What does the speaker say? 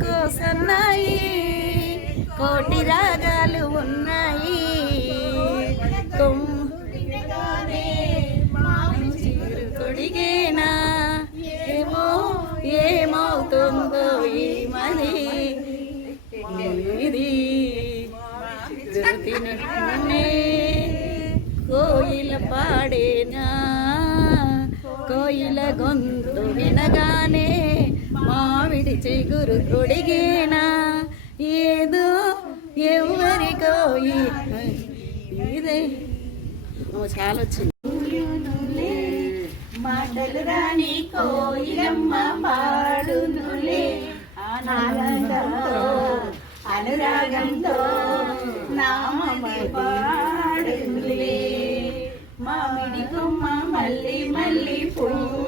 కోసన్నాయి కోటి రాగాలు ఉన్నాయి కొడిగేనా ఏమో ఏమవుతుందో ఈ మరి ఇది కోయిల పాడేనా కోయిల గొంతు వినగానే మామిడి చిగురు తొడిగేనా ఏదో ఎవరికో ఇదే చాలా వచ్చింది. మాటలు రాని కోయిలమ్మ పాడునులే ఆనందంతో అనురాగంతో నామమే పాడునులే మామిడి కొమ్మ మల్లి మల్లి పువ్వు